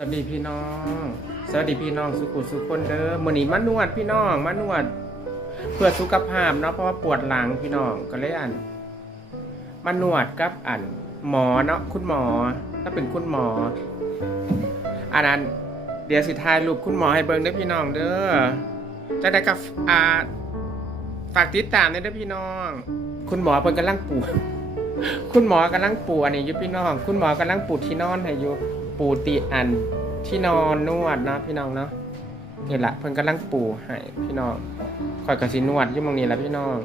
สวัสดีพี่น้อง สวัสดีพี่น้องสุขุสุขคนเด้อมื้อนี้มานวดพี่น้องมานวด เพื่อสุขภาพเนาะเพราะว่าปวดหลังพี่น้องก็เลยอันมานวดกับอัน หมอเนาะคุณหมอถ้าเป็นคุณหมอ อันนั้นเดี๋ยวสิถ่ายรูปคุณหมอให้เบิ่งเด้อพี่น้องเด้อจะได้กับอ่าฝากติดตามด้วยเด้อพี่น้อง คุณหมอเพิ่นกำลังปูคุณหมอกำลังปูอันนี้อยู่พี่น้อง คุณหมอกำลังปูที่นอนให้อยู่ ปูตีอันที่นอนนวดเนาะพี่น้องเนาะนี่แหละเพิ่นกำลังปูให้พี่น้องคอยกับสินวดอยู่หมองนี้แหละพี่น้อง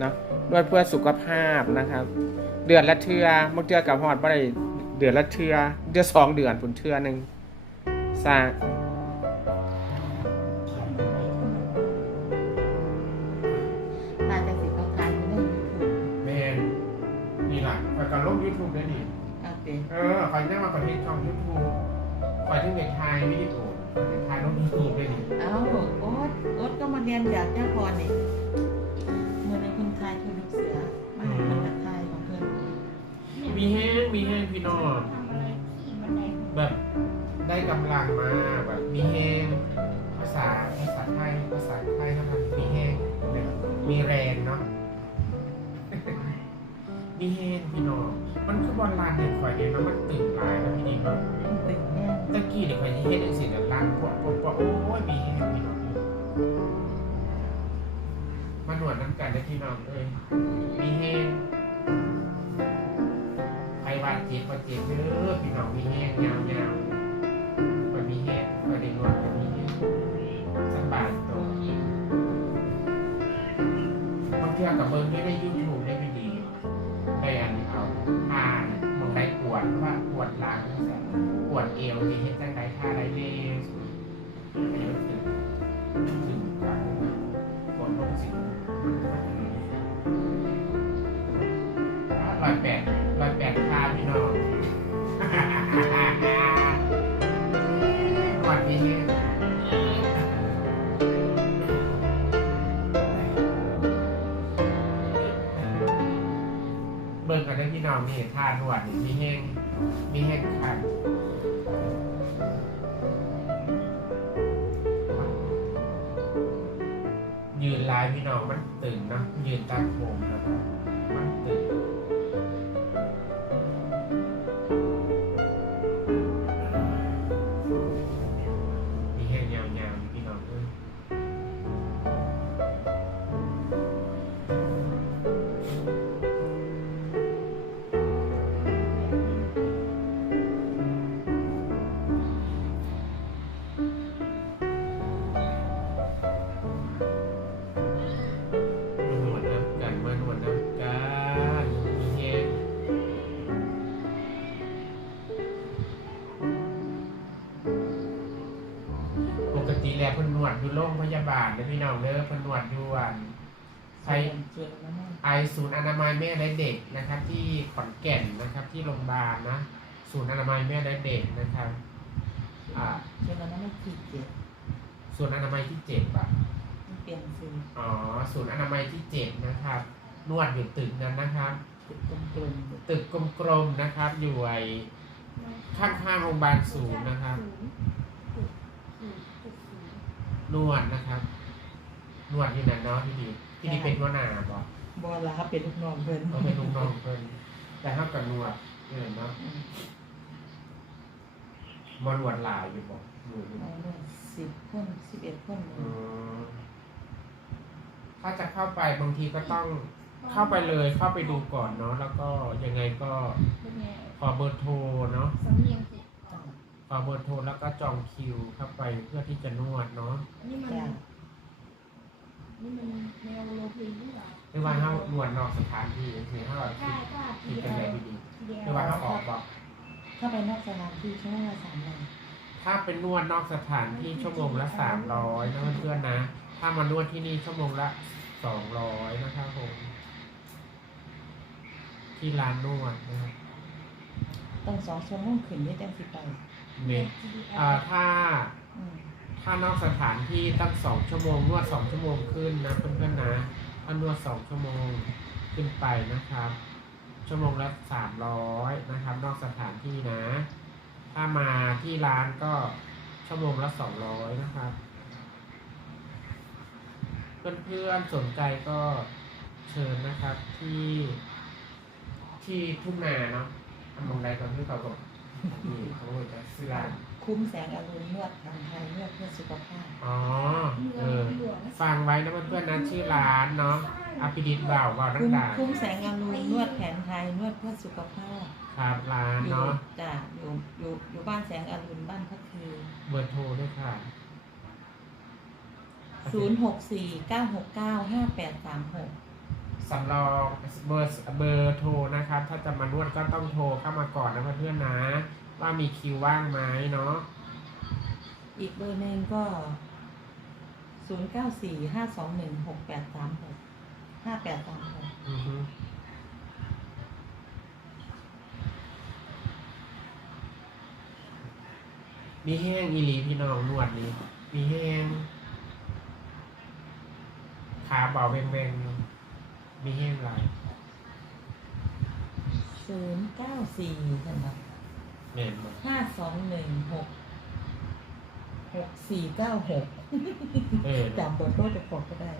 เนาะนวดเพื่อสุขภาพนะครับ เดือนละเทื่อบางเทื่อกับฮอดบ่ได้เดือนละเทื่อเดือนสองเดือนพุ่นเทื่อหนึงสร้างมาจากสิเขาขายอยู่ในยูทูบแม่นนี่ล่ะคอยกับลง YouTube ได้นี่ เอาเต็เออคอยยังมาคอยเฮ็ดช่อง YouTube คอยที่เน็ตไทยวิดีโอเน็ตไทยลง YouTube ได้นี่เอาโอ๊ตโอ๊ตก็มาเรียนจากเจ้าพรนี่เมื่อในคุณทายคุณลูกเสือมาให้คนกับทายของเพิ่นมีแห้งมีแห้งพี่น้องแบบได้กำลังมาแบบมีแห้งภาษาภาษาไทยภาษาไทยนะครับมีแห้งแบบมีแรงเนาะ มีแห้งพี่น้องมันคือบอลลานเด็กข่อยเนี่ยมันตื่นลายแล้วพี่นี่เนาะตึงแน่นตะกี้เด็กข่อยที่เฮ็ดจังซี่น่ะลานปวดปวดปวดโอ้ยมีแห้งพี่น้องมาหนวดน้ำกันได้พี่น้องเอ้ยมีแห้งไปบาดเจ็บบ่เจ็บเด้อพี่น้องมีแห้งยาวๆมันมีเฮ็ดมันได้นวดมันมีเฮ็ดสบายตัวบางเที่ยกับเบิ้งไม่ได้ยูทู วดว่าปวดหลังแต่ปวดเอวที่เห็นจังไดท่าไรเล่เดี๋ยวถึงถึงกลางกดลงสิ นี่ท่านวดนี่มีเฮงมีเฮงคันยืนลายพี่น้องมันตึงนะยืนตามโคมนะครับ ติแล้วเพิ่นนวดอยู่โรงพยาบาลเด้อพี่น้องเด้อเพิ่นนวดอยู่อันไอเจ็บแล้วแม่ไอศูนย์อนามัยแม่และเด็กนะครับ ที่ขอนแก่นนะครับ ที่โรงพยาบาลนะศูนย์อนามัยแม่และเด็กนะครับอ่าเจ็บแล้วไม่ขีดเจ็บศูนย์อนามัยที่เจ็ดอะมันเปลี่ยนสีอ๋อศูนย์อนามัยที่เจ็ดนะครับ นวดอยู่ตึกนั้นนะครับ ตึกกลมตึกกลมๆนะครับ อยู่ไอข้างๆโรงพยาบาลศูนย์นะครับ นวดนะครับ นวดอยู่นั่นเนาะที่นี่ที่นี่เป็นหัวหน้าบ่ๆบอลาเป็นลูกน้องเพิ่นเขาเป็นลูกน้องเพิ่นแต่เท่ากับนวดเนี่ยเนาะอืมบ่นวดหลายอยู่บ่อยู่อยู่เอาเลยสิบคนสิบเอ็ดคนอืมถ้าจะเข้าไปบางทีก็ต้องเข้าไปเลยเข้าไปดูก่อนเนาะแล้วก็ยังไงก็ขอเบอร์โทรเนาะสำเนียงสิจ้ะขอเบอร์โทรแล้วก็จองคิวเข้าไปเพื่อที่จะนวดเนาะอันนี้มันจ้ะ นี่มันแนวโรลเพลย์หรือเปล่าหรือว่าเฮานวดนอกสถานที่คือเฮาใช่คิดก็ทีคิดเดีกันยวแบบดีทีเดียๆวหรือว่าเฮาออกบ่เข้าไปนอกสถานที่ชั่วโมงละสามร้อยถ้าเป็นนวดนอกสถานที่ชั่วโมงละสามร้อยนะเพื่อนๆนะ ถ้ามานวดที่นี่ชั่วโมงละสองร้อยนะครับผมที่ร้านนวดนะครับต้องสองชั่วโมงขึ้นได้จังสิไป เมตอ่าถ้าอืมถ้านอกสถานที่ตั้งสองชั่วโมงนวดสองชั่วโมงขึ้นนะเพื่อนๆนะถ้านวดสองชั่วโมงขึ้นไปนะครับ ชั่วโมงละสามร้อยนะครับ นอกสถานที่นะ ถ้ามาที่ร้านก็ชั่วโมงละสองร้อยนะครับ เพื่อนๆสนใจก็เชิญนะครับที่ที่ทุ่งนาเนาะทำมองใดก่อนที่เขาบอกนี่ เขาบอกจะซื้อร้านคุ้มแสงอรุณนวดทางไทยนวดเพื่อสุขภาพอ๋อเออฟังไว้นะเพื่อนๆนะชื่อร้านเนาะอภิดิตบ่าวบ่าวนักคุ้มด่าคุ้มแสงอรุณนวดแผนไทยนวดเพื่อสุขภาพครับร้านอยู่เนาะจ้ะอยู่อยู่อยู่บ้านแสงอรุณบ้านพักคือเบอร์โทรด้วยค่ะศูนย์หกสี่เก้าหกเก้าห้าแปดสามหก สำรองเบอร์เบอร์โทรนะครับ ถ้าจะมานวดก็ต้องโทรเข้ามาก่อนนะเพื่อนๆนะ ว่ามีคิวว่างไหมเนาะอีกเบอร์หนึ่งก็ศูนย์เก้าสี่ห้าสองหนึ่งหกแปดสามหกห้าแปดสามหกอือฮึมีแห้งอีหลีพี่น้องนวดนี้ มีแห้งขาเบาแวงๆ มีแห้งหลายศูนย์เก้าสี่ใช่ไหมแม่นบ่ห้าสองหนึ่งหกหกสี่เก้าหกเออจำเบอร์โทรจะบอกก็ได้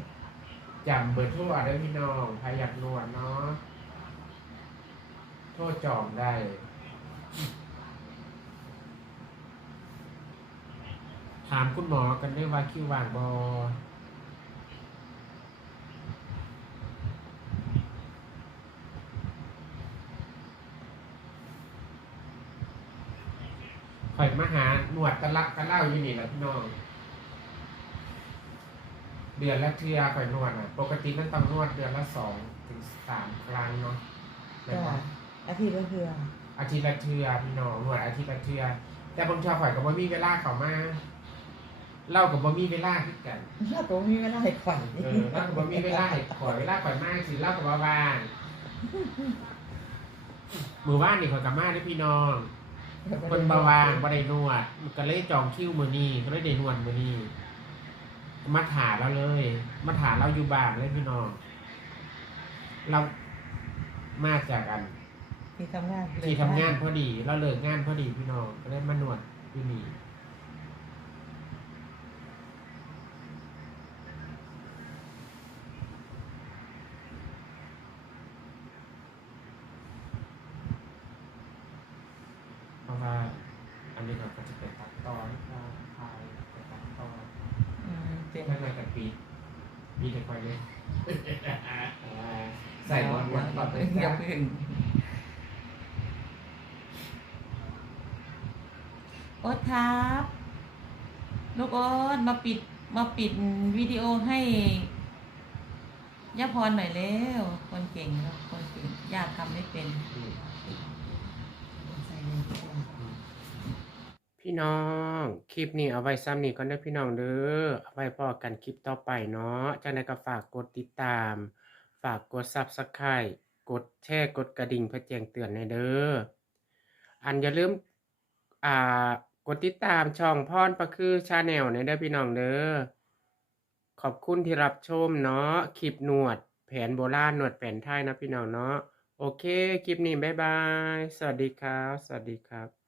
จำเบอร์โทรได้พี่น้องใครอยากนวดเนาะโทษจองได้ ถามคุณหมอกันด้วยว่าคิวว่างบอ ข่อยมาหาหนวดกันลักกันเล่าอยู่นี่แหละพี่น้อง เดือนละเทื่อข่อยนวดอะ ปกติมันต้องนวดเดือนละสองถึงสามครั้งเนาะแม่นจ้ะบ่อาทิตย์ละเทืออาทิตย์ละเทื่อพี่น้องนวดอาทิตย์ละเทื่อแต่บางเทื่อข่อยก็บ่มีเวลาเข้ามาเล่ากับบ่มีเวลาคือกันถ้าตัวมีเวลาให้ข่อยเออเล่ากับบ่มีเวลาให้ข่อยเวลาข่อยมากสิเล่ากับว่าว่างมื้อว่านนี่ข่อยก็มาเด้อพี่น้อง เพิ่นบ่ว่างบ่ได้นวดก็เลยจองคิวมื้อนี้ก็เลยได้นวดมื้อนี้มาถาเราเลย มาถาเราอยู่บ้านเลยพี่น้อง เรามาจากอันที่ทำงานที่ทำงานพอดี เราเลิกงานพอดีพี่น้องก็เลยมานวดที่นี่เพราะว่าอันนี้เราก็ จะเป็นตัดตอนก็ทายเป็นตัดตอนอืมเป็นข้างในกับปีปีเด็กไปเลยใส่บอลบอลบอลเลยอย่าจ้ะเพึ่งโอ๊ตครับ ลูกโอ๊ตมาปิดมาปิดวิดีโอให้ย่าพรหน่อยเร็วคนเก่งแล้วคนเก่งญาติทำไม่เป็น อืม ใส่เลยทุกคน พี่น้อง คลิปนี้เอาไว้ซ้ำนี้ก่อนเด้อพี่น้องเด้อเอาไว้พอกันคลิปต่อไปเนาะจากนั้นก็ฝากกดติดตาม ฝากกด Subscribe กดแชร์กดกระดิ่งเพื่อแจ้งเตือนในเด้ออันอย่าลืมอ่ากดติดตามช่องพรประคือชาแนลในเด้อพี่น้องเด้อขอบคุณที่รับชมเนาะคลิปหนวด แผนโบราณหนวดแผนไทยนะพี่น้องเนาะโอเค คลิปนี้บ๊ายบาย สวัสดีครับ สวัสดีครับ